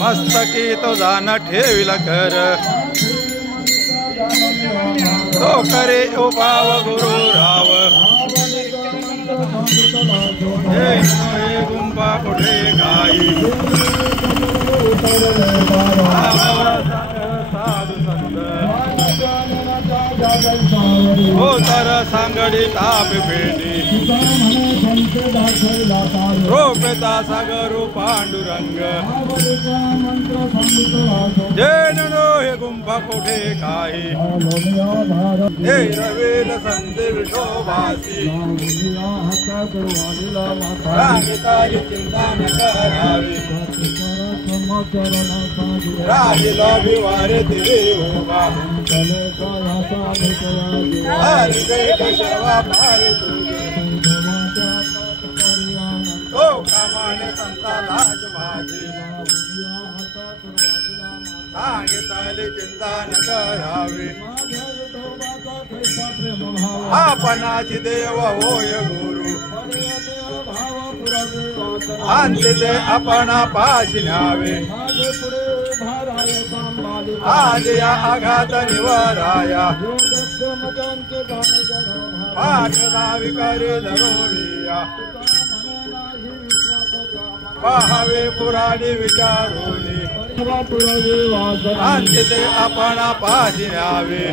मस्तकी तो जाण ठेविल कर तो करे उपाव गुरु राव हे गुंबा कुठे गाई साधू संत हो तर सांगडी ताप पेटी रोपेता सागरू पांडुरंग जैनो हे गुंबा कुठे काही हे रवेल संत विठोबासी रागितारी चिंता न करावी रागिला भिवारे तिरे होगा हरि वेद शर्वा पारे तो कामाने संता लाज माझी सांगितले चिंता न करावी आपणाची देव होय गुरु अंतिते आपणा पाशी न्यावे आज या आघात निवाराया पाठ दावी करे धरोनिया पाहावे पुराणी विचारोनी अंतिते आपणा पाशी न्यावे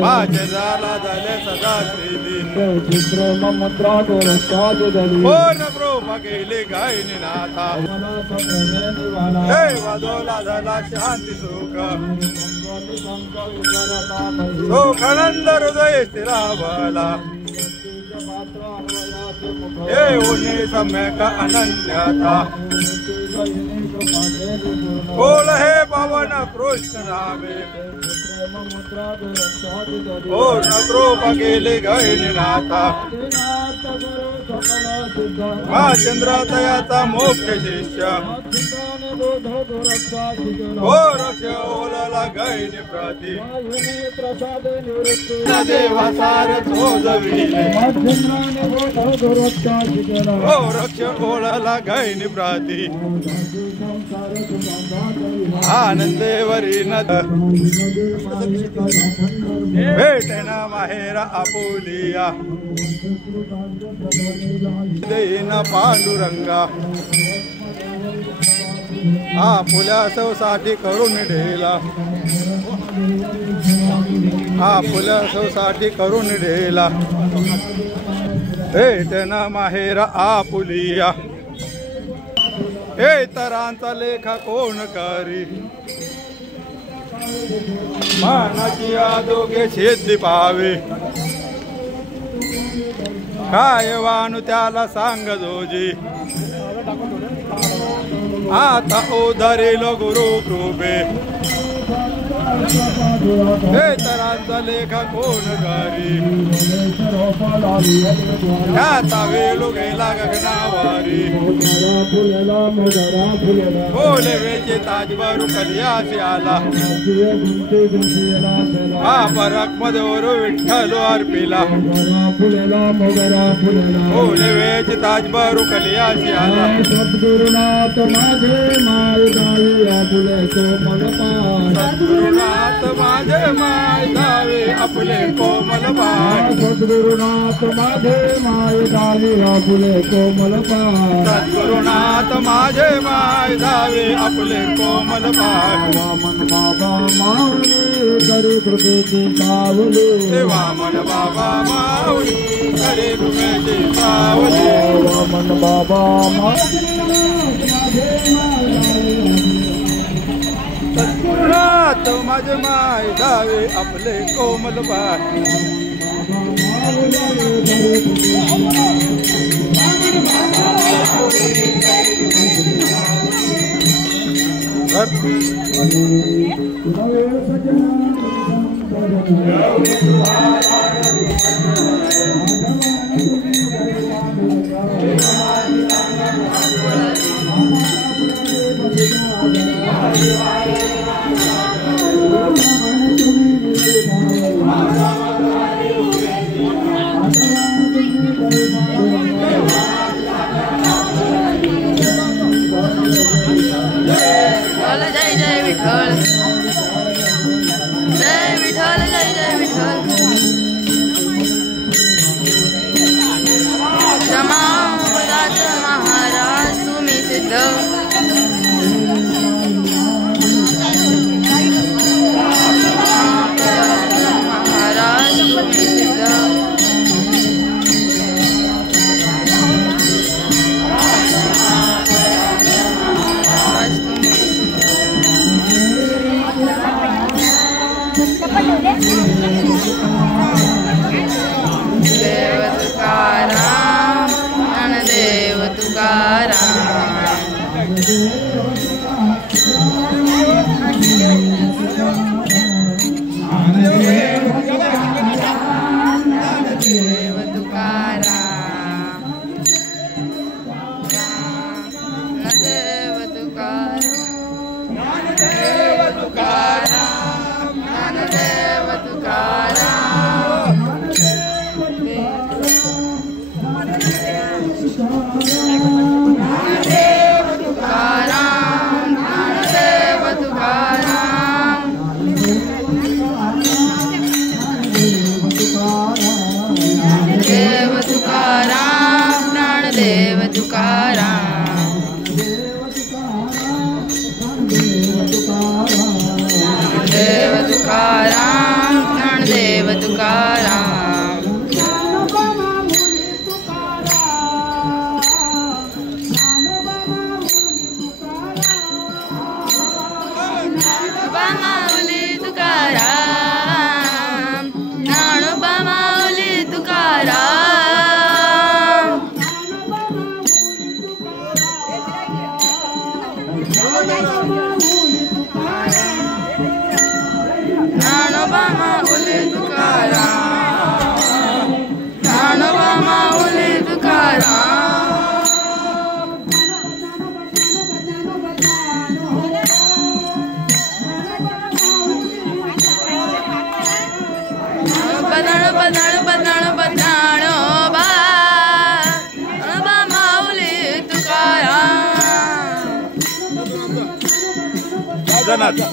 माझे झाला झाले सदा कोण प्रोभ गेले गायनी नाथा हे वादोला झाला शांती सुख सुखानंद हृदय स्थिरावला हे उन्ही सम्यक अनन्यता बोल हे पवन कृष्ण नामे ओ नक्रोप गेले गैनी नाथा हा चंद्रतयाचा मुख्य शिष्य ओ रक्ष ओलला गैनी प्रती देवा सार चोजविले ओ रक्ष ओलला गैनी प्रती आनंदेवरी नद भेटना माहेर आपुलिया देन पांडुरंगा आपुल्या सौसाठी करून ढेला आपुल्या सौसाठी करून ढेला भेटना माहेर आपुलिया हे तरांचा लेखा कोण करी मानाची आदोगे सिद्धी पावे काय वाणू त्याला सांग जोजी आता उधरील गुरु कृपे हे तरांचा लेखा कोण करी आता वेळू गेला गगनावारी बोले वेचे ताजबारू कलियासी आला हा परक मधोर विठ्ठल अर्पिला बोले वेचे ताजबारू कलियासी आला सद्गुरुनाथ माझे माय दाई आपले कोमल पाय सद्गुरुनाथ माझे माय दावे आपले कोमल पाय सद्गुरुनाथ माझे माय दाई आपले कोमल पाय सद्गुरुनाथ माझे माय दावे आपले कोमल पाय वामन बाबा माऊली करी कृपेची सावली वामन बाबा माऊली करी कृपेची सावली वामन बाबा सद्गुरुनाथ माझे माय दावे आपले कोमल पाय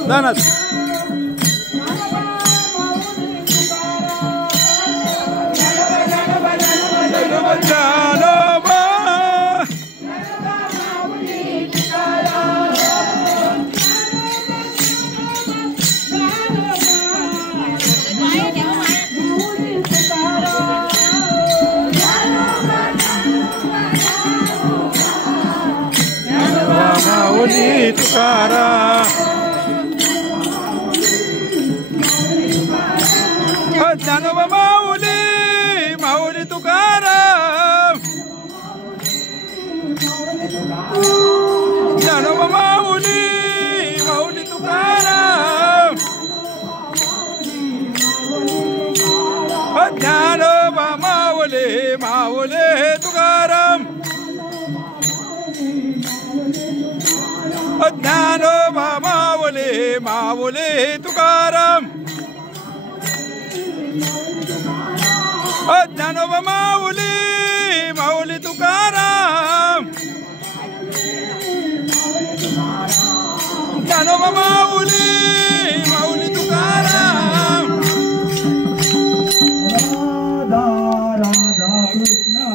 धनस माऊली तुकाराम ज्ञानोबा माऊली माऊली तुकाराम ज्ञानोबा माऊली माऊली तुकाराम ज्ञानोबा माऊली माऊली तुकाराम ज्ञानोबा माऊली माऊली तुकाराम ज्ञानोबा माऊली